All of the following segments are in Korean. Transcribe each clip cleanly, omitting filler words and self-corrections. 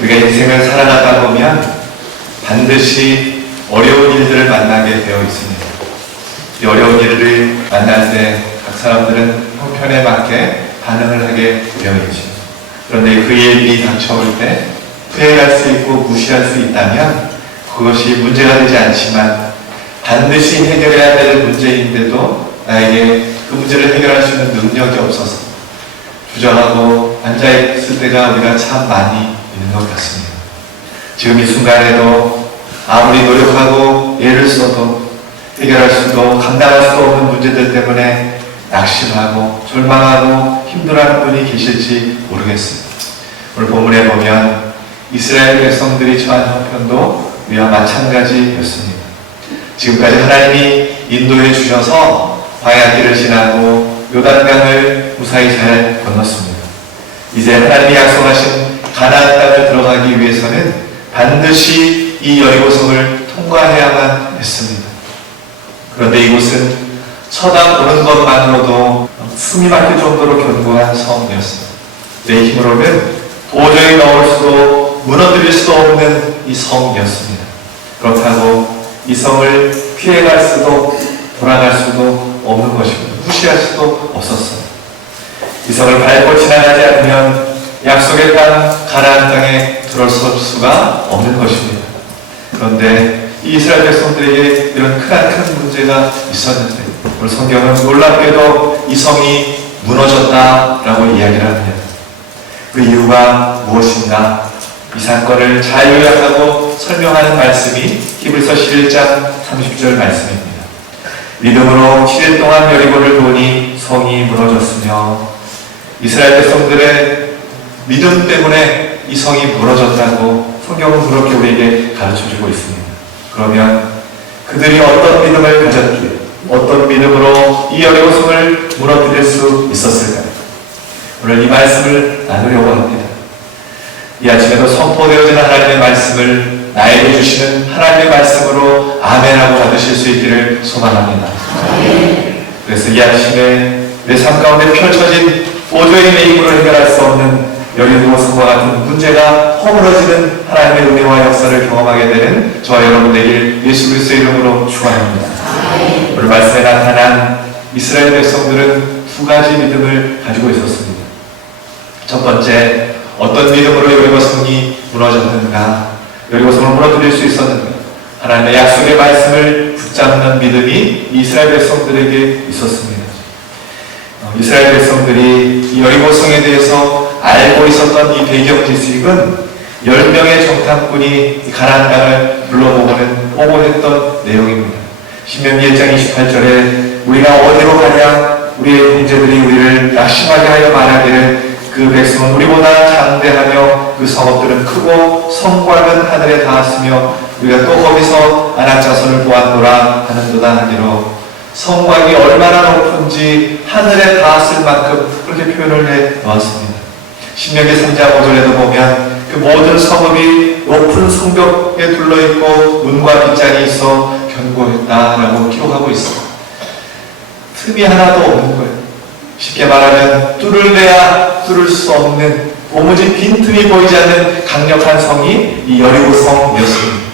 우리가 인생을 살아가다 보면 반드시 어려운 일들을 만나게 되어 있습니다. 이 어려운 일을 만날 때 각 사람들은 형편에 맞게 반응을 하게 되어 있죠. 그런데 그 일이 닥쳐올 때 피해갈 수 있고 무시할 수 있다면 그것이 문제가 되지 않지만 반드시 해결해야 될 문제인데도 나에게 그 문제를 해결할 수 있는 능력이 없어서 주저하고 앉아있을 때가 우리가 참 많이 있는 것 같습니다. 지금 이 순간에도 아무리 노력하고 애를 써도 해결할 수도 감당할 수도 없는 문제들 때문에 낙심하고 절망하고 힘들어하는 분이 계실지 모르겠습니다. 오늘 본문에 보면 이스라엘 백성들이 처한 형편도 우리와 마찬가지였습니다. 지금까지 하나님이 인도해 주셔서 광야길을 지나고 요단강을 무사히 잘 건넜습니다. 이제 하나님이 약속하신 가나안 땅을 들어가기 위해서는 반드시 이 여리고성을 통과해야만 했습니다. 그런데 이곳은 쳐다보는 것만으로도 숨이 막힐 정도로 견고한 성이었습니다. 내 힘으로는 도저히 넘을 수도 무너뜨릴 수도 없는 이 성이었습니다. 그렇다고 이 성을 피해갈 수도 돌아갈 수도 없는 것입니다. 무시할 수도 없었어요. 이 성을 밟고 지나가지 않으면 약속의 땅 가나안 땅에 들어설 수가 없는 것입니다. 그런데 이 이스라엘 백성들에게 이런 큰 문제가 있었는데 오늘 성경은 놀랍게도 이 성이 무너졌다라고 이야기를 합니다. 그 이유가 무엇인가? 이 사건을 잘 요약하고 설명하는 말씀이 히브리서 11장 30절 말씀입니다. 믿음으로 7일 동안 여리고를 보니 성이 무너졌으며 이스라엘 백성들의 믿음 때문에 이 성이 무너졌다고 성경은 그렇게 우리에게 가르쳐주고 있습니다. 그러면 그들이 어떤 믿음을 가졌기에 어떤 믿음으로 이 여리고성을 무너뜨릴 수 있었을까요? 오늘 이 말씀을 나누려고 합니다. 이 아침에도 선포되어지는 하나님의 말씀을 나에게 주시는 하나님의 말씀으로 아멘하고 받으실 수 있기를 소망합니다. 그래서 이 아침에 내 삶 가운데 펼쳐진 도저히 내 힘으로 해결할 수 없는 여리고성과 같은 문제가 허물어지는 하나님의 은혜와 역사를 경험하게 되는 저와 여러분 되길 예수 그리스도의 이름으로 축원합니다. 오늘 말씀에 나타난 이스라엘 백성들은 두 가지 믿음을 가지고 있었습니다. 첫 번째, 어떤 믿음으로 여리고성이 무너졌는가? 여리고성을 무너뜨릴 수 있었는가? 하나님의 약속의 말씀을 붙잡는 믿음이 이스라엘 백성들에게 있었습니다. 이스라엘 백성들이 이 여리고성에 대해서 알고 있었던 이 배경 지식은 10명의 정탐꾼이 가나안 땅을 불러보고는 보고했던 내용입니다. 신명기 1장 28절에 우리가 어디로 가냐? 우리의 형제들이 우리를 낙심하게 하여 말하기를 그 백성은 우리보다 장대하며 그 성읍들은 크고 성곽은 하늘에 닿았으며 우리가 또 거기서 아낙 자손을 보았노라 하는도다 하기로 성곽이 얼마나 높은지 하늘에 닿았을 만큼 그렇게 표현을 해 놓았습니다. 신명기 3장 5절에도 보면 그 모든 성읍이 높은 성벽에 둘러있고 문과 빗장이 있어 견고했다라고 기록하고 있습니다. 틈이 하나도 없는 거예요. 쉽게 말하면 뚫을래야 뚫을 수 없는 도무지 빈틈이 보이지 않는 강력한 성이 이 여리고성이었습니다.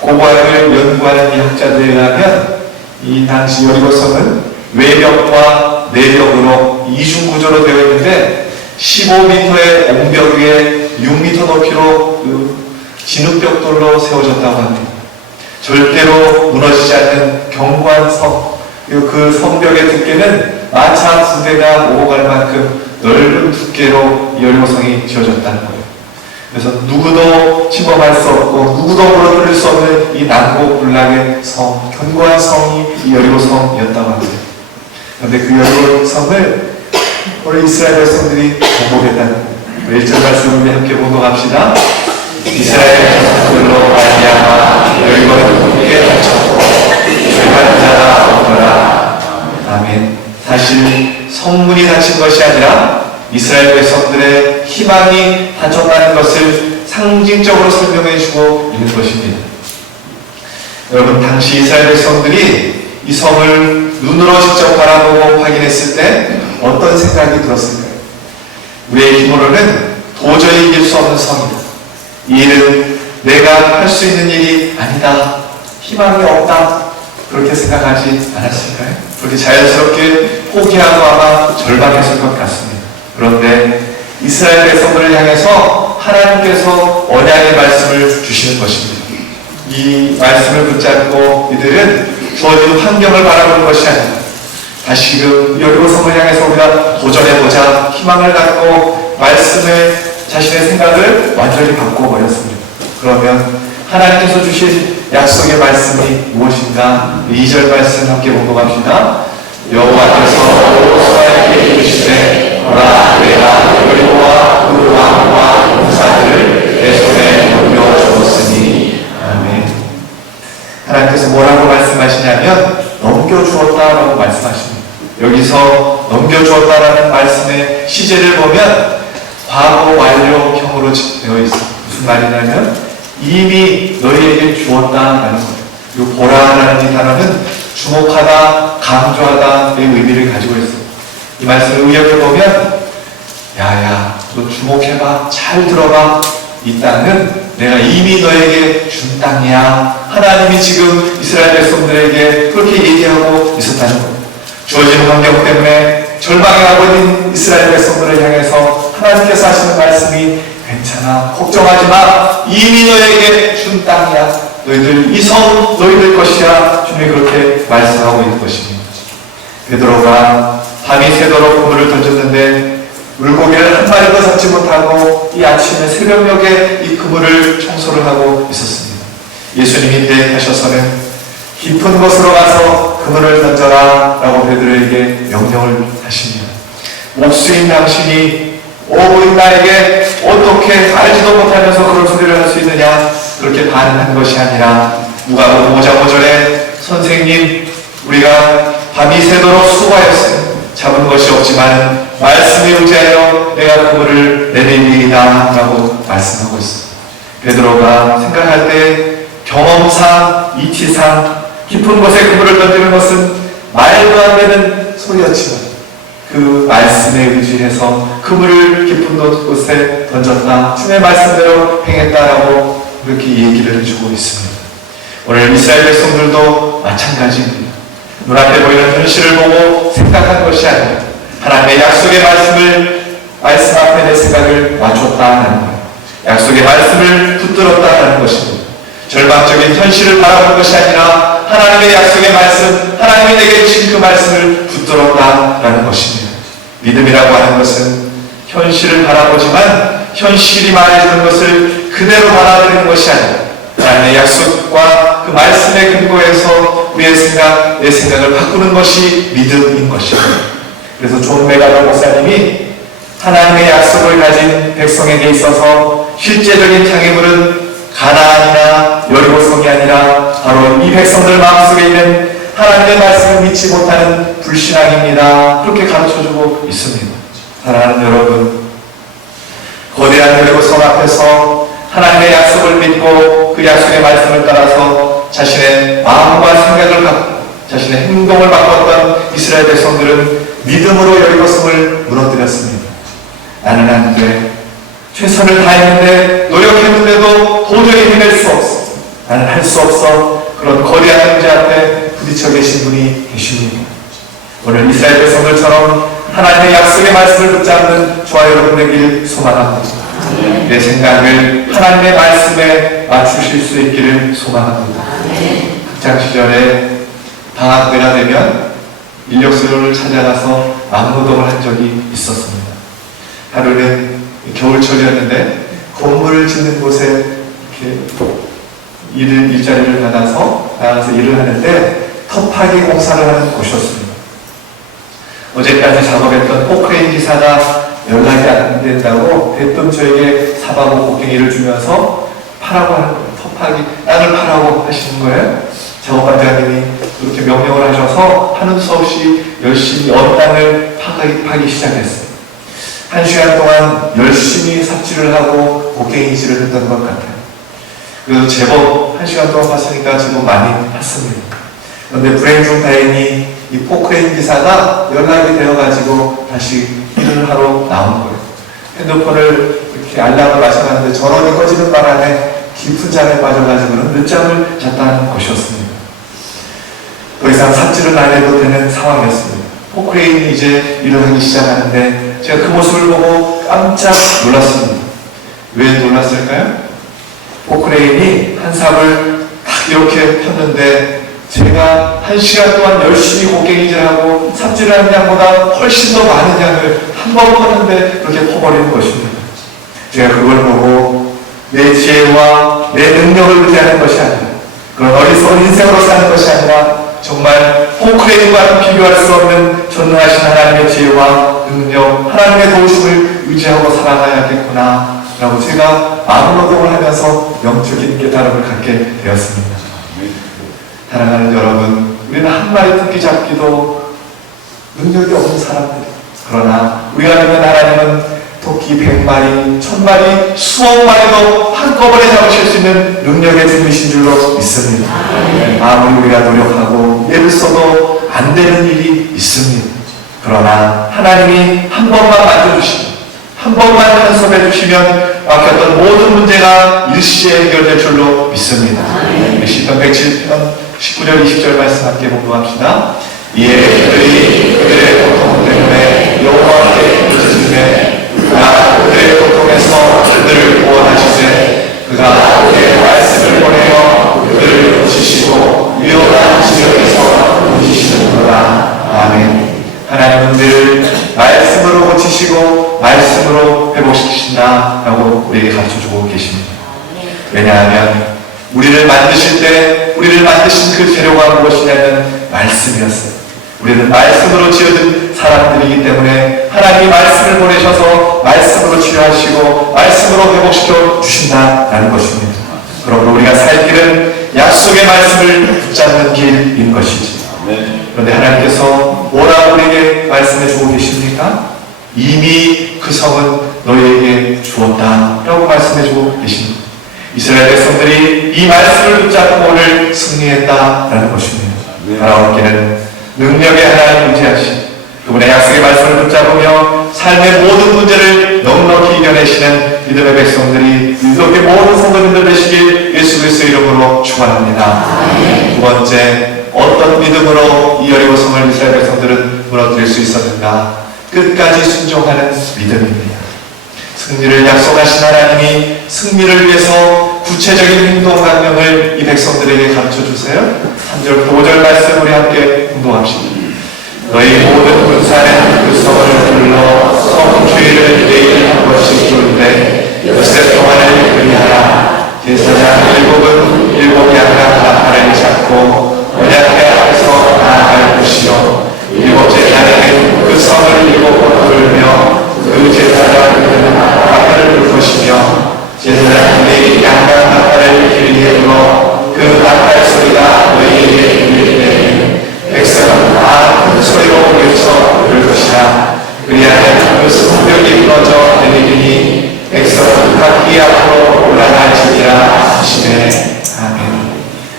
고고학을 연구하는 이 학자들에 의하면 이 당시 여리고성은 외벽과 내벽으로 이중구조로 되어 있는데 15m의 옹벽 위에 6m 높이로 진흙벽돌로 세워졌다고 합니다. 절대로 무너지지 않는 견고한 성, 그 성벽의 두께는 마차 2대가 오고 갈 만큼 넓은 두께로 여리고성이 지어졌다는 거예요. 그래서 누구도 침범할 수 없고 누구도 무너뜨릴 수 없는 이 난고불락의 성, 견고한 성이 이 여리고성이었다고 합니다. 그런데 그 여리고성을 오늘 이스라엘 백성들이 정복했다는 거예요. 1절 말씀을 우리 함께 봉독합시다. 이스라엘 백성들로 말미암아 여리고는 굳게 닫혔고 들어가는 자가 없더라. 아멘. 사실 성문이 닫힌 것이 아니라 이스라엘 백성들의 희망이 닫혔다는 것을 상징적으로 설명해 주고 있는 것입니다. 여러분, 당시 이스라엘 백성들이 이 성을 눈으로 직접 바라보고 확인했을 때 어떤 생각이 들었을까요? 우리의 힘으로는 도저히 이길 수 없는 성이다. 이 일은 내가 할 수 있는 일이 아니다, 희망이 없다, 그렇게 생각하지 않았을까요? 그렇게 자연스럽게 포기하고 아마 절망했을 것 같습니다. 그런데 이스라엘 백성들을 향해서 하나님께서 언약의 말씀을 주시는 것입니다. 이 말씀을 붙잡고 이들은 주어진 환경을 바라보는 것이 아니라 다시금 여리고성을 향해서 우리가 도전해보자, 희망을 갖고 말씀에 자신의 생각을 완전히 바꿔버렸습니다. 그러면 하나님께서 주신 약속의 말씀이 무엇인가? 2절 말씀 함께 공독합시다. 여호와께서 여호수아에게 이르시되 보라, 내가 여리고와 그 왕과 용사들을 내 손에 넘겨주었으니. 아멘. 하나님께서 뭐라고 말씀하시냐면 넘겨주었다라고 말씀하십니다. 여기서 넘겨주었다라는 말씀의 시제를 보면 과거 완료형으로 되어 있습니다. 무슨 말이냐면 이미 너희에게 주었다라는 거예요. 이 보라라는 이 단어는 주목하다, 강조하다의 의미를 가지고 있습니다. 이 말씀을 의역해보면 야야, 너 주목해봐, 잘 들어봐, 이 땅은 내가 이미 너에게 준 땅이야. 하나님이 지금 이스라엘 백성들에게 그렇게 얘기하고 있었다는 거예요. 주어진 환경 때문에 절망하고 있는 이스라엘 백성들을 향해서 하나님께서 하시는 말씀이 괜찮아, 걱정하지 마, 이미 너에게 준 땅이야, 너희들 이 성 너희들 것이야. 주님이 그렇게 말씀하고 있는 것입니다. 베드로가 밤이 새도록 그물을 던졌는데 물고기를 한 마리도 잡지 못하고 이 아침에 새벽녘에 이 그물을 청소를 하고 있었습니다. 예수님이 대하셔서는 깊은 곳으로 가서 그물을 던져라 라고 베드로에게 명령을 하십니다. 목수인 당신이 오부인 나에게 어떻게 알지도 못하면서 그런 소리를 할 수 있느냐, 그렇게 반응한 것이 아니라 누가복음 5장 5절에 선생님, 우리가 밤이 새도록 수고하였어요. 잡은 것이 없지만 말씀에 의지하여 내가 그물을 내리리이다 라고 말씀하고 있습니다. 베드로가 생각할 때 경험상, 이치상 깊은 곳에 그물을 던지는 것은 말도 안 되는 소리였지만 그 말씀에 의지해서 그물을 깊은 곳에 던졌다, 주의 말씀대로 행했다라고 그렇게 얘기를 해주고 있습니다. 오늘 이스라엘 백성들도 마찬가지입니다. 눈앞에 보이는 현실을 보고 생각한 것이 아니라 하나님의 약속의 말씀 앞에 내 생각을 맞췄다는 거예요. 약속의 말씀을 붙들었다는 것입니다. 절망적인 현실을 바라보는 것이 아니라 하나님의 약속의 말씀, 하나님이 내게 주신 그 말씀을 붙들었다라는 것입니다. 믿음이라고 하는 것은 현실을 바라보지만 현실이 말해주는 것을 그대로 받아들이는 것이 아니라 하나님의 약속과 그 말씀의 근거에서 우리의 생각, 내 생각을 바꾸는 것이 믿음인 것입니다. 그래서 존 메가더 목사님이 하나님의 약속을 가진 백성에게 있어서 실제적인 장애물은 가나안이나 여리고성이 아니라 바로 이 백성들 마음속에 있는 하나님의 말씀을 믿지 못하는 불신앙입니다. 그렇게 가르쳐주고 있습니다. 사랑하는 여러분, 거대한 여리고성 앞에서 하나님의 약속을 믿고 그 약속의 말씀을 따라서 자신의 마음과 생각을 갖고 자신의 행동을 바꿨던 이스라엘 백성들은 믿음으로 여리고성을 무너뜨렸습니다. 나는 안 돼, 최선을 다했는데 노력했는데도 도저히 해낼 수 없어, 나는 할 수 없어, 그런 거대한 문제 앞에 부딪혀 계신 분이 계십니다. 오늘 이스라엘 백성들처럼 하나님의 약속의 말씀을 붙잡는 저와 여러분 되길 소망합니다. 내 생각을 하나님의 말씀에 맞추실 수 있기를 소망합니다. 학창 시절에 방학 때가 되면 인력수요를 찾아가서 막노동을 한 적이 있었습니다. 하루는 겨울철이었는데 건물을 짓는 곳에 이렇게 일자리를 받아서 나가서 일을 하는데 터파기 공사를 하는 곳이었습니다. 어제까지 작업했던 포크레인 기사가 연락이 안 된다고 대뜸 저에게 사바고 곡괭이를 주면서 파라고 하는 거예요. 터파기 땅을 파라고 하시는 거예요. 작업반장님이 그렇게 명령을 하셔서 하는 수 없이 열심히 언 땅을 파기 시작했어요. 1시간 동안 열심히 삽질을 하고 곡괭이질을 했던 것 같아요. 그래서 제법 1시간 동안 봤으니까 제법 많이 팠습니다. 그런데 불행 중 다행히 이 포크레인 기사가 연락이 되어가지고 다시 일을 하러 나온 거예요. 핸드폰을 이렇게 알람을 맞춰놨는데 전원이 꺼지는 바람에 깊은 잠에 빠져가지고는 늦잠을 잤다는 것이었습니다. 더 이상 삽질을 안 해도 되는 상황이었습니다. 포크레인이 이제 일을 하기 시작하는데 제가 그 모습을 보고 깜짝 놀랐습니다. 왜 놀랐을까요? 포크레인이 한 삽을 딱 이렇게 폈는데 제가 1시간 동안 열심히 곡괭이질하고 삽질을 하는 양보다 훨씬 더 많은 양을 한 번 폈는데 그렇게 퍼버리는 것입니다. 제가 그걸 보고 내 지혜와 내 능력을 의지하는 것이 아니라 그런 어리석은 인생으로 사는 것이 아니라 정말 포크레인과 비교할 수 없는 전능하신 하나님의 지혜와 능력, 하나님의 도우심을 의지하고 살아가야겠구나 라고 제가 마음노동을 하면서 영적인 깨달음을 갖게 되었습니다. 사랑하는 여러분, 우리는 한 마리 토끼 잡기도 능력이 없는 사람들. 그러나 우리가 믿는 하나님은 토끼 100마리, 1000마리, 수억 마리도 한꺼번에 잡으실 수 있는 능력의 주이신 줄로 믿습니다. 아무리 우리가 노력하고 애를 써도 안 되는 일이 있습니다. 그러나 하나님이 한 번만 만져주시면, 한 번만 간섭해 주시면 막혔던 모든 문제가 일시에 해결될 줄로 믿습니다. 시편 107편 19절 20절 말씀 함께 공부합시다. 이에 그들의 고통 때문에 여호와께 부르짖으매 그가 그들의 고통에서 그들을 구원하시되 그가 그의 말씀을 보내어 그들을 고치시고 위험한 지역에서 고치시는구나. 아멘. 하나님은 늘 말씀으로 고치시고 말씀으로 회복시키신다 라고 우리에게 가르쳐주고 계십니다. 왜냐하면 우리를 만드실 때 우리를 만드신 그 재료가 무엇이냐면 말씀이었어요. 우리는 말씀으로 지어진 사람들이기 때문에 하나님이 말씀을 보내셔서 말씀으로 치료하시고 말씀으로 회복시켜 주신다라는 것입니다. 그러므로 우리가 살 길은 약속의 말씀을 붙잡는 길인 것이지. 그런데 하나님께서 뭐라고 우리에게 말씀해 주고 계십니까? 이미 그 성은 너희에게 주었다라고 말씀해 주고 계십니다. 이스라엘 백성들이 이 말씀을 붙잡고 오늘 승리했다라는 것입니다. 바라올 길은 능력의 하나님 의지하신 그분의 약속의 말씀을 붙잡으며 삶의 모든 문제를 넉넉히 이겨내시는 믿음의 백성들이 이렇게 모든 성도님들 되시길 예수 그리스도의 이름으로 축원합니다. 두 번째, 어떤 믿음으로 이 여리고성을 이스라엘 백성들은 무너뜨릴 수 있었는가? 끝까지 순종하는 믿음입니다. 승리를 약속하신 하나님이 승리를 위해서 구체적인 행동 강령을 이 백성들에게 가르쳐 주세요. 3절, 5절 말씀 우리 함께 공동합시다. 너희 모든 군사는 그 성을 불러 성주의를 내일 한 번씩 부르되 엿새 동안을 그리하라. 제사장 7은 7 양각 나팔을 잡고 언약궤 앞에서 나아갈 것이요 7째 날에는 그 성을 7번 불며 그 제사장은 나팔을 불 것이며 제사장들이 양각 나팔을 길게 불어 그 나팔 소리가 너희에게 들릴 때에는 백성은 다 큰 소리로 외쳐 부를 것이라. 그리하면 그 성벽이 무너져 내리리니 백성은 각기 앞으로 올라갈지니라 하시네. 아멘.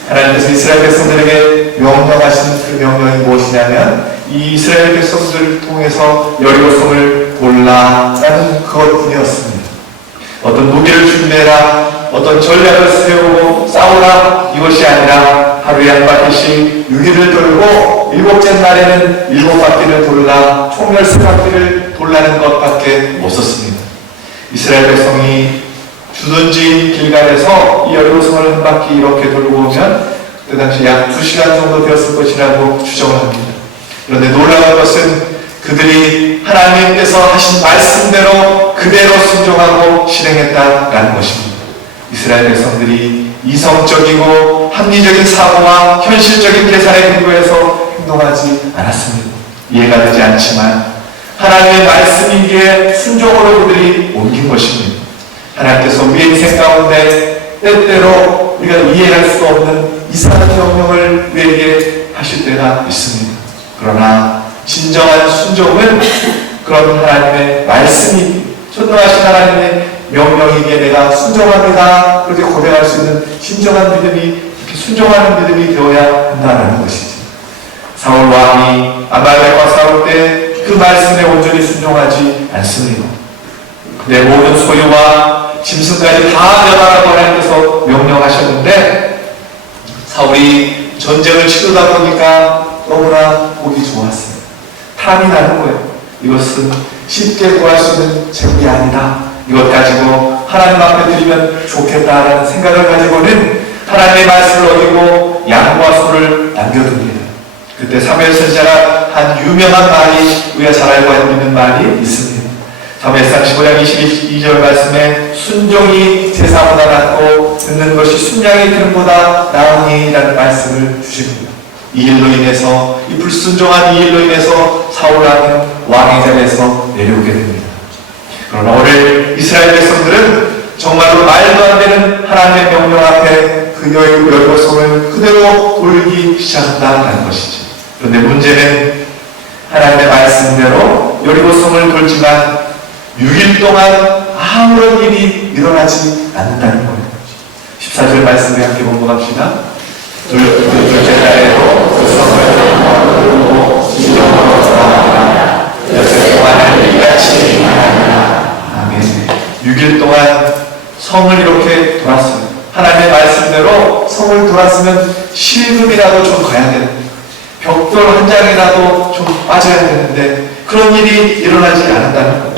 하나님께서 이스라엘 백성들에게 명령하신 그 명령이 무엇이냐면 이 이스라엘 백성들을 통해서 여리고성을 골라라는 그것뿐이었습니다. 어떤 무기를 준비해라, 어떤 전략을 세우고 싸우라, 이것이 아니라 하루에 한 바퀴씩 6일을 돌고 7째 날에는 7바퀴를 돌라, 총 13바퀴를 돌라는 것밖에 없었습니다. 이스라엘 백성이 주둔지인 길갈에서 이 여리고성을 한 바퀴 이렇게 돌고 오면 그 당시 약 2시간 정도 되었을 것이라고 추정을 합니다. 그런데 놀라운 것은 그들이 하나님께서 하신 말씀대로 그대로 순종하고 실행했다라는 것입니다. 이스라엘 백성들이 이성적이고 합리적인 사고와 현실적인 계산에 근거해서 행동하지 않았습니다. 이해가 되지 않지만 하나님의 말씀이기에 순종으로 그들이 옮긴 것입니다. 하나님께서 우리의 인생 가운데 때때로 우리가 이해할 수 없는 이상한 명령을 우리에게 하실 때가 있습니다. 그러나 진정한 순종은 그런 하나님의 말씀이 전능하신 하나님의 명령이기에 내가 순종합니다. 그렇게 고백할 수 있는 진정한 믿음이, 이렇게 순종하는 믿음이 되어야 한다는 것이지. 사울 왕이 아말렉과 싸울 때 그 말씀에 온전히 순종하지 않습니다. 내 모든 소유와 짐승까지 다 멸하라고 하나님께서 명령하셨는데 사울이 전쟁을 치르다 보니까 너무나 보기 좋았어요. 탐이 나는 거예요. 이것은 쉽게 구할 수 있는 재물이 아니다. 이것 가지고 하나님 앞에 드리면 좋겠다라는 생각을 가지고는 하나님의 말씀을 어기고 양과 소를 남겨둡니다. 그때 사무엘 선지자가 한 유명한 말이 우리가 잘 알고 있는 말이 있습니다. 사무엘상 15장 22절 말씀에 순종이 제사보다 낫고 듣는 것이 순양의 기름보다 나으니라는 말씀을 주십니다. 이 일로 인해서, 이 불순종한 이 일로 인해서 사울왕은 왕의 자리에서 내려오게 됩니다. 그러나 오늘 이스라엘 백성들은 정말로 말도 안 되는 하나님의 명령 앞에 그 여리고성을 그대로 돌기 시작한다는 것이죠. 그런데 문제는 하나님의 말씀대로 여리고성을 돌지만 6일 동안 아무런 일이 일어나지 않는다는 거예요. 14절 말씀에 함께 공부합시다. 둘째 날에도 그 성을 돌고 진정으로 돌아가라. 여섯 동안을 이같이 행하라. 아멘. 6일 동안 성을 이렇게 돌았어요. 하나님의 말씀대로 성을 돌았으면 실금이라도 좀 가야 되는데, 벽돌 한 장이라도 좀 빠져야 되는데 그런 일이 일어나지 않았다는 거예요.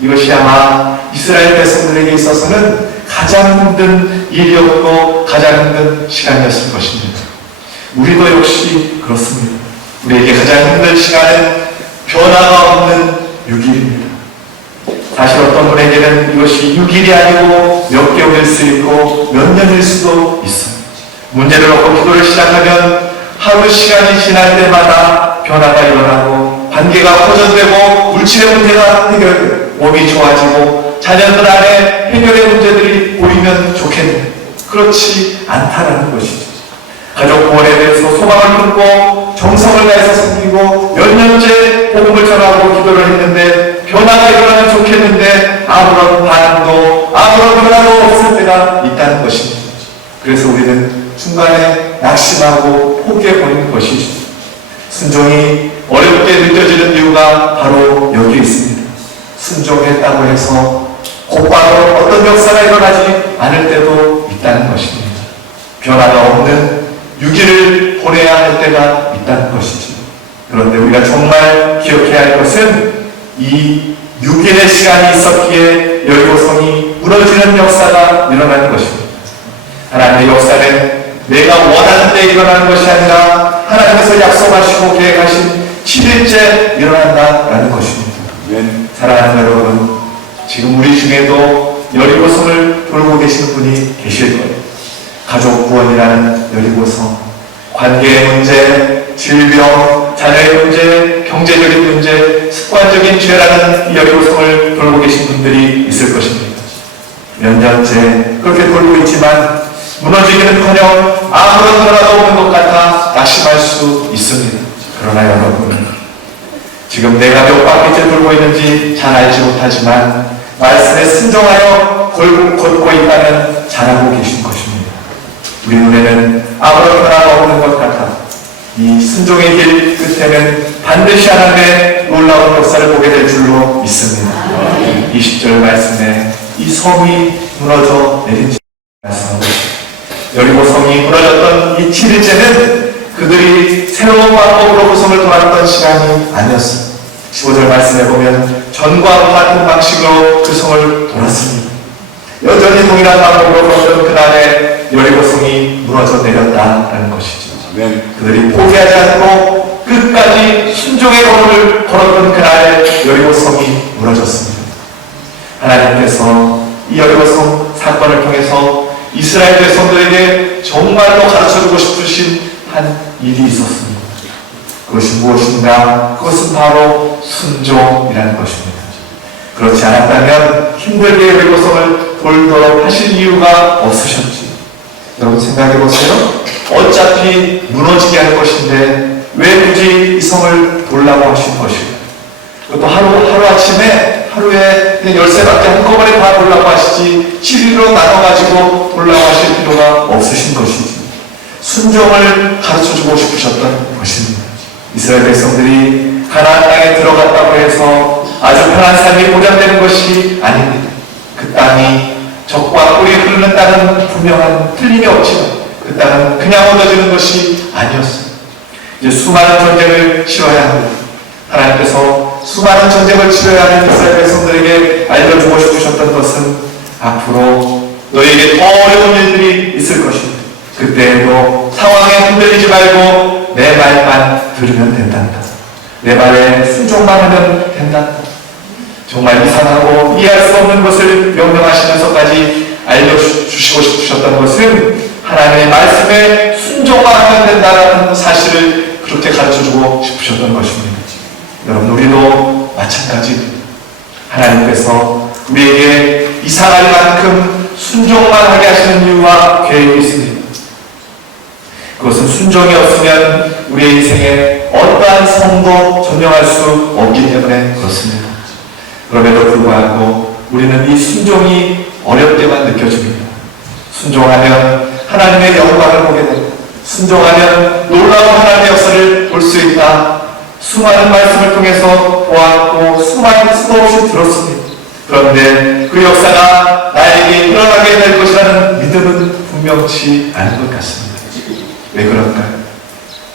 이것이 아마 이스라엘 백성들에게 있어서는 가장 힘든 일이었고 가장 힘든 시간이었을 것입니다. 우리도 역시 그렇습니다. 우리에게 가장 힘든 시간은 변화가 없는 6일입니다. 사실 어떤 분에게는 이것이 6일이 아니고 몇 개월일 수 있고 몇 년일 수도 있어요. 문제를 놓고 기도를 시작하면 하루 시간이 지날 때마다 변화가 일어나고 관계가 호전되고 물질의 문제가 해결되고 몸이 좋아지고 자녀들 안에 해결의 문제들이 보이면 좋겠는데 그렇지 않다라는 것이죠. 가족 구원에 대해서 소망을 품고 정성을 다해서 섬기고 몇 년째 복음을 전하고 기도를 했는데 변화가 일어나면 좋겠는데 아무런 반응도 아무런 변화도 없을 때가 있다는 것입니다. 그래서 우리는 중간에 낙심하고 포기해버리는 것이죠. 순종이 어렵게 느껴지는 이유가 바로 여기에 있습니다. 순종했다고 해서 곧바로 어떤 역사가 일어나지 않을 때도 있다는 것입니다. 변화가 없는 6일을 보내야 할 때가 있다는 것이죠. 그런데 우리가 정말 기억해야 할 것은 이 6일의 시간이 있었기에 여리고성이 무너지는 역사가 일어나는 것입니다. 하나님의 역사는 내가 원하는 데 일어나는 것이 아니라 하나님께서 약속하시고 계획하신 7일째 일어난다라는 것입니다. 사랑하는 여러분, 지금 우리 중에도 여리고성을 돌고 계시는 분이 계실 거예요. 가족 구원이라는 여리고성, 관계의 문제, 질병, 자녀의 문제, 경제적인 문제, 습관적인 죄라는 이 여리고성을 돌고 계신 분들이 있을 것입니다. 몇 년째 그렇게 돌고 있지만 무너지기는커녕 아무런 변화도 없는 것 같아 낙심할 수 있습니다. 그러나 여러분, 지금 내가 몇 바퀴째 돌고 있는지 잘 알지 못하지만 말씀에 순종하여 걷고 있다는 잘하고 계신 것입니다. 우리 눈에는 아무런 변화가 없는 것 같아 이 순종의 길 끝에는 반드시 하나님의 놀라운 역사를 보게 될 줄로 믿습니다. 20절 말씀에 이 성이 무너져 내린 말씀하고 여리고성이 무너졌던 이 7일째는 그들이 새로운 방법으로 그 성을 돌았던 시간이 아니었습니다. 15절 말씀에 보면 전과 같은 방식으로 그 성을 돌았습니다. 여전히 동일한 방법으로 걸었던 그날에 여리고성이 무너져 내렸다라는 것이죠. 그들이 포기하지 않고 끝까지 순종의 걸음을 걸었던 그날에 여리고성이 무너졌습니다. 하나님께서 이 여리고성 사건을 통해서 이스라엘 백성들에게 정말로 가르쳐주고 싶으신 한 일이 있었습니다. 그것이 무엇인가? 그것은 바로 순종이라는 것입니다. 그렇지 않았다면 힘들게 여리고성을 돌도록 하실 이유가 없으셨지. 여러분 생각해 보세요. 어차피 무너지게 할 것인데 왜 굳이 이 성을 돌라고 하신 것일까? 그것도 하루아침에 하루에 13바퀴 한꺼번에 다 돌라고 하시지 7일로 나눠가지고 돌라고 하실 필요가 없으신 것이지. 순종을 가르쳐주고 싶으셨던 것입니다. 이스라엘 백성들이 가나안 땅에 들어갔다고 해서 아주 편한 삶이 보장되는 것이 아닙니다. 땅이 적과 꿀이 흐르는 땅은 분명한 틀림이 없지만 그 땅은 그냥 얻어지는 것이 아니었어요. 이제 수많은 전쟁을 치러야 합니다. 하나님께서 수많은 전쟁을 치러야 하는 이스라엘 백성들에게 알려주고 싶으셨던 것은 앞으로 너에게 더 어려운 일들이 있을 것입니다. 그때에도 상황에 흔들리지 말고 내 말만 들으면 된단다. 내 말에 순종만 하면 된단다. 정말 이상하고 이해할 수 없는 것을 명령하시면서까지 알려주시고 싶으셨던 것은 하나님의 말씀에 순종만 하면 된다는 사실을 그렇게 가르쳐주고 싶으셨던 것입니다. 여러분, 우리도 마찬가지입니다. 하나님께서 우리에게 이상할 만큼 순종만 하게 하시는 이유와 계획이 있습니다. 그것은 순종이 없으면 우리의 인생에 어떠한 성도 전용할 수 없기 때문에 그렇습니다. 그럼에도 불구하고 우리는 이 순종이 어렵게만 느껴집니다. 순종하면 하나님의 영광을 보게 됩니다. 순종하면 놀라운 하나님의 역사를 볼 수 있다. 수많은 말씀을 통해서 보았고 수많은 수도 없이 들었습니다. 그런데 그 역사가 나에게 일어나게 될 것이라는 믿음은 분명치 않은 것 같습니다. 왜 그럴까요?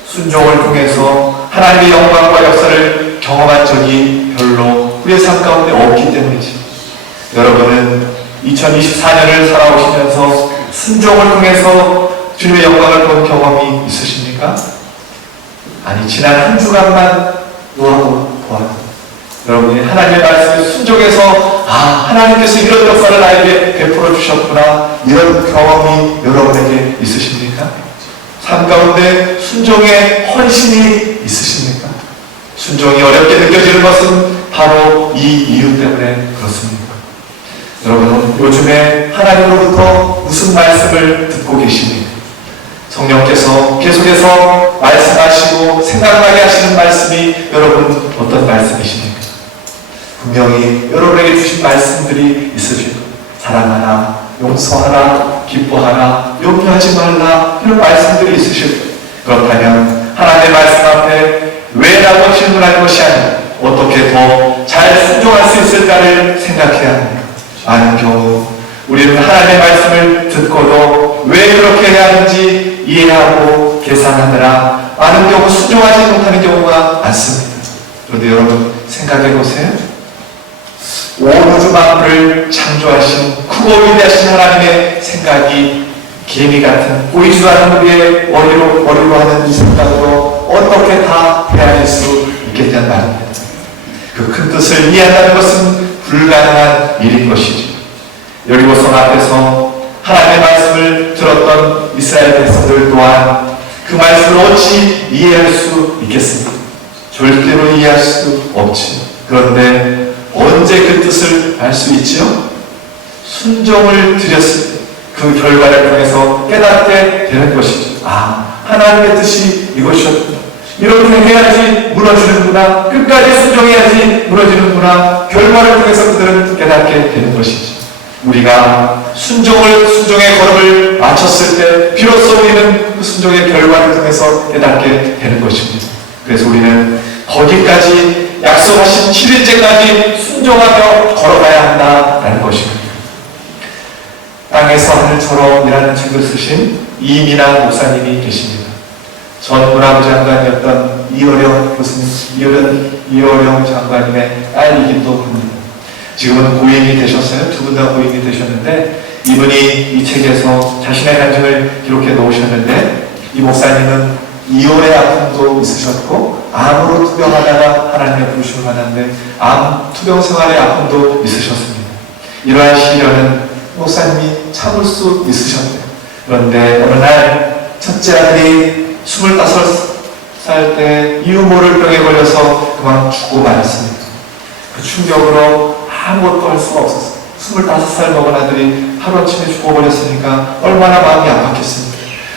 순종을 통해서 하나님의 영광과 역사를 경험한 적이 별로 우리의 삶 가운데 없기 때문이죠. 여러분은 2024년을 살아오시면서 순종을 통해서 주님의 영광을 본 경험이 있으십니까? 아니, 지난 한 주간만 놓아보아요. 여러분이 하나님의 말씀에 순종해서 하나님께서 이런 역사를 나에게 베풀어 주셨구나, 이런 경험이 여러분에게 있으십니까? 삶 가운데 순종의 헌신이 있으십니까? 순종이 어렵게 느껴지는 것은 바로 이 이유 때문에 그렇습니다. 여러분, 요즘에 하나님으로부터 무슨 말씀을 듣고 계십니까? 성령께서 계속해서 말씀하시고 생각나게 하시는 말씀이 여러분 어떤 말씀이십니까? 분명히 여러분에게 주신 말씀들이 있으실 겁니다. 사랑하라, 용서하라, 기뻐하라, 용서하지 말라, 이런 말씀들이 있으실 거예요. 그렇다면 하나님의 말씀 앞에 왜라고 질문하는 것이 아니라 어떻게 더 잘 순종할 수 있을까를 생각해야 합니다. 많은 경우 우리는 하나님의 말씀을 듣고도 왜 그렇게 해야 하는지 이해하고 계산하느라 많은 경우 순종하지 못하는 경우가 많습니다. 그런데 여러분 생각해 보세요. 온 우주 만물을 창조하신 크고 위대하신 하나님의 생각이 개미 같은 보이지도 않는 우리의 머리로 하는 이 생각으로 어떻게 다 헤아릴 수 있겠냐는 말입니다. 그 큰 뜻을 이해한다는 것은 불가능한 일인 것이죠. 여리고성 앞에서 하나님의 말씀을 들었던 이스라엘 백성들 또한 그 말씀을 어찌 이해할 수 있겠습니까? 절대로 이해할 수 없지. 그런데 언제 그 뜻을 알 수 있지요? 순종을 드렸을 때 그 결과를 통해서 깨닫게 되는 것이죠. 하나님의 뜻이 이것이었구나. 이렇게 해야지 무너지는구나. 끝까지 순종해야지 무너지는구나. 결과를 통해서 그들은 깨닫게 되는 것이죠. 우리가 순종의 걸음을 마쳤을 때 비로소 우리는 그 순종의 결과를 통해서 깨닫게 되는 것입니다. 그래서 우리는 거기까지 약속하신 7일째까지 순종하며 걸어가야 한다라는 것입니다. 땅에서 하늘처럼이라는 책을 쓰신 이민아 목사님이 계십니다. 전 문화부 장관이었던 이어령 장관님의 딸이기도 합니다. 지금은 고인이 되셨어요. 두 분 다 고인이 되셨는데 이분이 이 책에서 자신의 간증을 기록해 놓으셨는데 이 목사님은 이혼의 아픔도 있으셨고 암으로 투병하다가 하나님의 부르심을 받았는데 암 투병 생활의 아픔도 있으셨습니다. 이러한 시련은 목사님이 참을 수 있으셨대요. 그런데 어느 날 첫째 아들이 25살 때 이유 모를 병에 걸려서 그만 죽고 말았습니다. 그 충격으로 아무것도 할 수가 없었어요. 25살 먹은 아들이 하루아침에 죽어버렸으니까 얼마나 마음이 아팠겠습니까?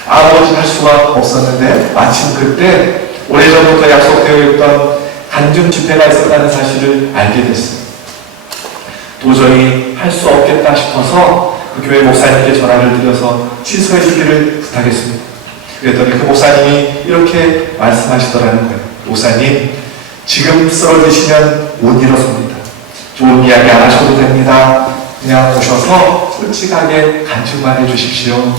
아버지 할 수가 없었는데 마침 그때 오래전부터 약속되어 있던 간증 집회가 있었다는 사실을 알게 됐어요. 도저히 할 수 없겠다 싶어서 그 교회 목사님께 전화를 드려서 취소해 주기를 부탁했습니다. 그랬더니 그 목사님이 이렇게 말씀하시더라는 거예요. 목사님, 지금 쓰러지시면 못 일어섭니다. 좋은 이야기 안 하셔도 됩니다. 그냥 오셔서 솔직하게 간증만 해주십시오.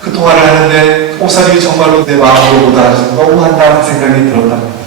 그 통화를 하는데 목사님이 정말로 내 마음으로보다 너무한다는 생각이 들었답니다.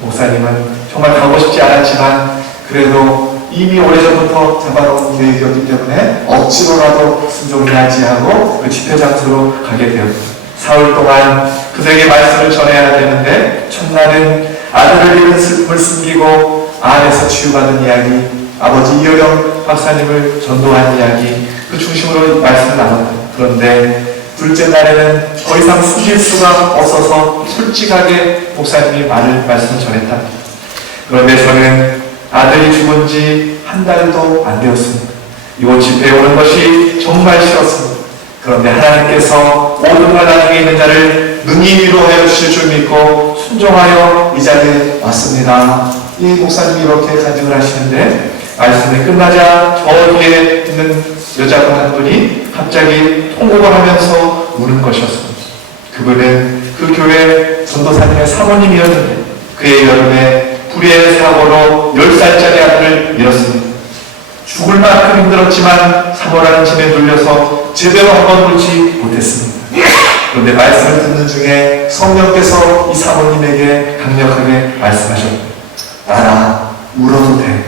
목사님은 정말 가고 싶지 않았지만 그래도 이미 오래전부터 잡아놓은 계획이었기 때문에 억지로라도 순종을 해야지 하고 그 집회 장소로 가게 되었습니다. 사흘 동안 그들에게 말씀을 전해야 되는데 첫날은 아들을 잃은 슬픔을 숨기고 암에서 치유받은 이야기, 아버지 이효령 박사님을 전도한 이야기, 그 중심으로 말씀을 나눴다. 그런데 둘째 날에는 더 이상 숨길 수가 없어서 솔직하게 목사님이 말씀을 전했다. 그런데 저는 아들이 죽은 지 한 달도 안 되었습니다. 이곳 집회에 오는 것이 정말 싫었습니다. 그런데 하나님께서 모든 것 나중에 있는 자를 능히 위로하여 주실 줄 믿고 순종하여 이 자리에 왔습니다. 이 목사님이 이렇게 간증을 하시는데 말씀이 끝나자 저 뒤에 있는 여자분 한 분이 갑자기 통곡을 하면서 우는 것이었습니다. 그분은 그 교회 전도사님의 사모님이었는데 그의 여름에 불의의 사고로 10살짜리 아들을 잃었습니다. 죽을 만큼 힘들었지만 사모라는 짐에 눌려서 제대로 한번 울지 못했습니다. 그런데 말씀을 듣는 중에 성령께서 이 사모님에게 강력하게 말씀하셨다. 나라 울어도 돼.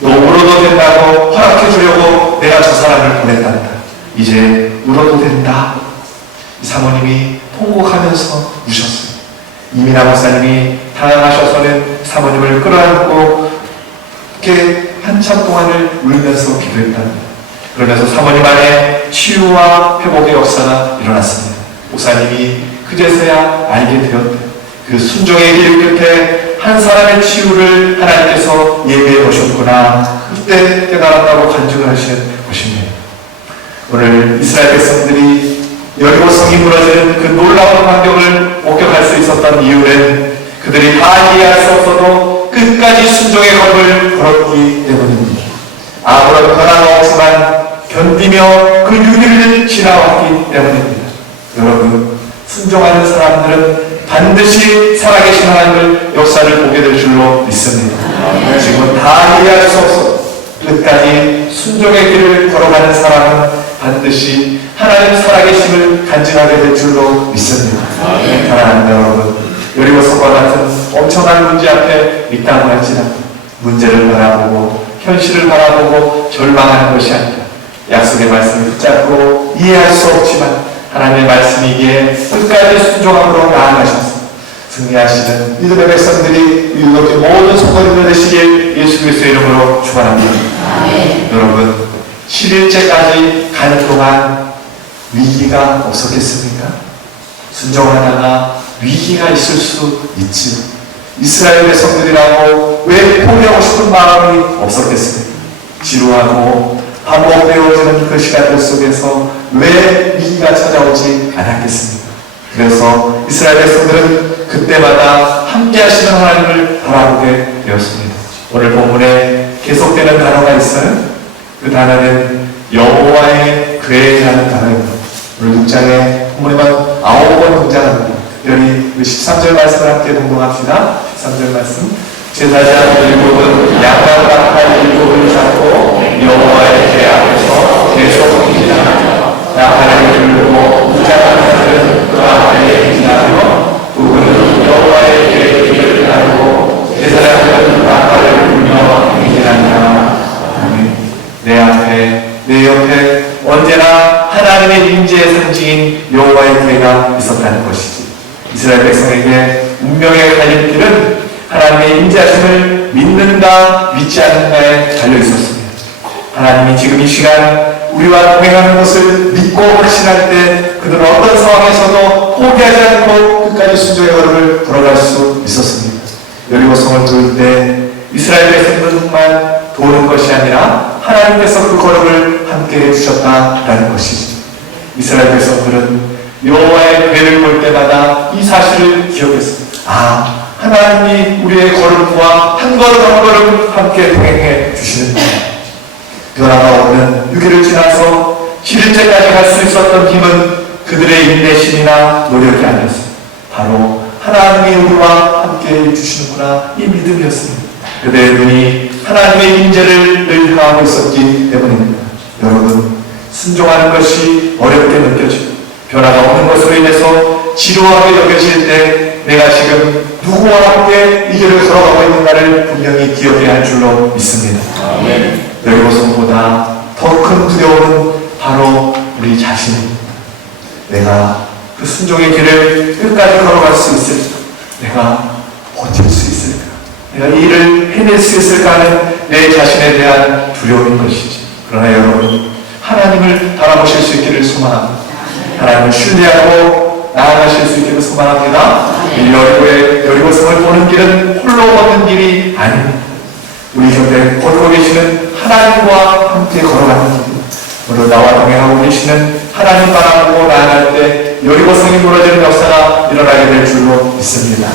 너 울어도 된다고 허락해 주려고 내가 저 사람을 보냈단다. 이제 울어도 된다. 이 사모님이 통곡하면서 우셨습니다. 이민아 목사님이 당황하셔서는 사모님을 끌어안고 이렇게 한참 동안을 울면서 기도했답니다. 그러면서 사모님 안에 치유와 회복의 역사가 일어났습니다. 목사님이 그제서야 알게 되었다. 그 순종의 길 끝에 한 사람의 치유를 하나님께서 예배해 오셨구나. 그때 깨달았다고 간증을 하시는 것입니다. 오늘 이스라엘 백성들이 여리고성이 무너지는 그 놀라운 환경을 목격할 수 있었던 이유는 그들이 다 이해할 수 없어도 끝까지 순종의 걸음을 걸었기 때문입니다. 아무런 변화가 없지만 견디며 그 유리를 지나왔기 때문입니다. 여러분, 순종하는 사람들은 반드시 살아계신 하나님의 역사를 보게 될 줄로 믿습니다. 지금은 다 이해할 수 없어 끝까지 순종의 길을 걸어가는 사람은 반드시 하나님 살아계심을 간증하게 될 줄로 믿습니다. 사랑하는 여러분, 여리고성과 같은 엄청난 문제 앞에 밑당을 할지라 문제를 바라보고 현실을 바라보고 절망하는 것이 아니라 약속의 말씀을 붙잡고 이해할 수 없지만 하나님의 말씀이기에 끝까지 순종함으로 나아가셔서 승리하시는 믿음의 백성들이 이렇게 모든 성도님들 되시길 예수 그리스도의 이름으로 축원합니다. 여러분, 7일째까지 가는 동안 위기가 없었겠습니까? 순종하다가 위기가 있을 수 있지요. 이스라엘 백성들이라고 왜 포기하고 싶은 마음이 없었겠습니까? 지루하고 반복되어지는 그 시간들 속에서 왜 위기가 찾아오지 않았겠습니까? 그래서 이스라엘 백성들은 그때마다 함께 하시는 하나님을 바라보게 되었습니다. 오늘 본문에 계속되는 단어가 있어요. 그 단어는 여호와의 괴라는 단어입니다. 오늘 6장에 본문에만 9번 등장합니다. 특별히 13절 말씀을 함께 공동합시다. 13절 말씀. 제사장 7은 양과 낙타 7을 잡고 여호와의 궤 앞에서 계속 지나가며 낙타를 부르고 무장한 자들은 그 앞에 지나가며 그분은 여호와의 궤의 길을 따르고 제사장들은 낙타를 불며 행진하니라. 내 앞에 내 옆에 언제나 하나님의 임재의 상징인 여호와의 궤가 있었다는 것이지. 이스라엘 백성에게 운명의 갈림길은 하나님의 임재하심을 믿는가 믿지 않는가에 달려 있었습니다. 하나님이 지금 이 시간 우리와 동행하는 것을 믿고 확신할 때 그들은 어떤 상황에서도 포기하지 않고 끝까지 순종의 걸음을 걸어갈 수 있었습니다. 여리고성을 돌 때 이스라엘 백성들만 도는 것이 아니라 하나님께서 그 걸음을 함께 해주셨다라는 것이죠. 이스라엘 백성들은 여호와의 궤를 볼 때마다 이 사실을 기억했습니다. 아, 하나님이 우리의 걸음과 한 걸음 한 걸음 함께 동행해 주시는구나. 변화가 없는 6일을 지나서 7일째까지 갈 수 있었던 힘은 그들의 인내심이나 노력이 아니었습니다. 바로 하나님이 우리와 함께 해주시는구나, 이 믿음이었습니다. 그들의 눈이 하나님의 임재를 늘 향하고 있었기 때문입니다. 여러분, 순종하는 것이 어렵게 느껴지고 변화가 없는 것으로 인해서 지루하게 여겨질 때 내가 지금 누구와 함께 이 길을 걸어가고 있는가를 분명히 기억해야 할 줄로 믿습니다. 여리고성보다 더 큰 두려움은 바로 우리 자신입니다. 내가 그 순종의 길을 끝까지 걸어갈 수 있을까? 내가 버틸 수 있을까? 내가 이 일을 해낼 수 있을까 하는 내 자신에 대한 두려움인 것이지. 그러나 여러분, 하나님을 바라보실 수 있기를 소망합니다. 하나님을 신뢰하고 나아가실 수 있기를 소망합니다. 이 여리고성을 보는 길은 홀로 걷는 길이 아닙니다. 우리 곁에 걷고 계시는 하나님과 함께 걸어가는 길입니다. 오늘 나와 동행하고 계시는 하나님 바라보고 나아갈 때 여리고성이 무너지는 역사가 일어나게 될 줄로 믿습니다.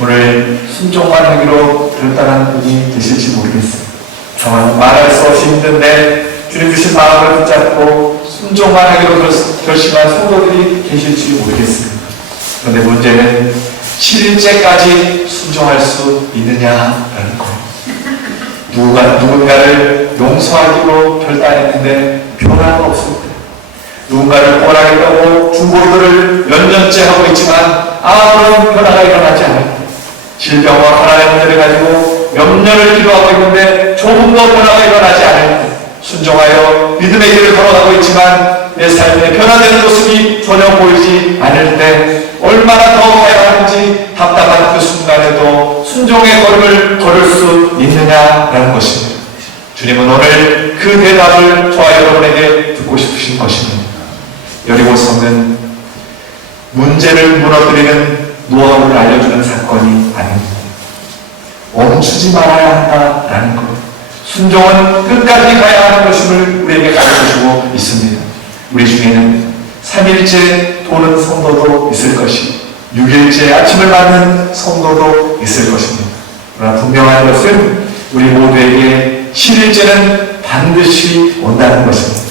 오늘 순종만 하기로 결단한 분이 계실지 모르겠습니다. 정말 말할 수 없이 힘든데 주님 주신 마음을 붙잡고 순종만 하기로 결심한 성도들이 계실지 모르겠습니다. 그런데 문제는 7일째까지 순종할 수 있느냐라는 거예요. 누군가를 용서하기로 결단했는데 변화가 없을 때, 누군가를 떠나겠다고 중보기도를 몇 년째 하고 있지만 아무런 변화가 일어나지 않을 때, 질병과 하나의 문제를 가지고 몇 년을 기도하고 있는데 조금 더 변화가 일어나지 않을 때, 순종하여 믿음의 길을 걸어가고 있지만 내 삶에 변화되는 모습이 전혀 보이지 않을 때 얼마나 더 가야 하는지 답답한 그 순간에도 순종의 걸음을 걸을 수 있느냐라는 것입니다. 주님은 오늘 그 대답을 저와 여러분에게 듣고 싶으신 것입니다. 여리고성은 문제를 무너뜨리는 노하우를 알려주는 사건이 아닙니다. 멈추지 말아야 한다라는 것, 순종은 끝까지 가야 하는 것임을 우리에게 가르쳐주고 있습니다. 우리 중에는 3일째 도는 성도도 있을 것이, 6일째 아침을 맞는 성도도 있을 것입니다. 그러나 분명한 것은 우리 모두에게 7일째는 반드시 온다는 것입니다.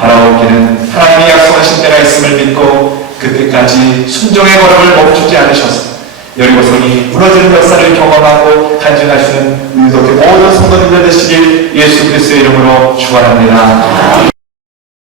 바라오기는 하나님이 약속하신 때가 있음을 믿고 그때까지 순종의 걸음을 멈추지 않으셔서 여리고성이 무너지는 역사를 경험하고 간증하시는 우리 모든 성도님들 되시길 예수 그리스도의 이름으로 축원합니다.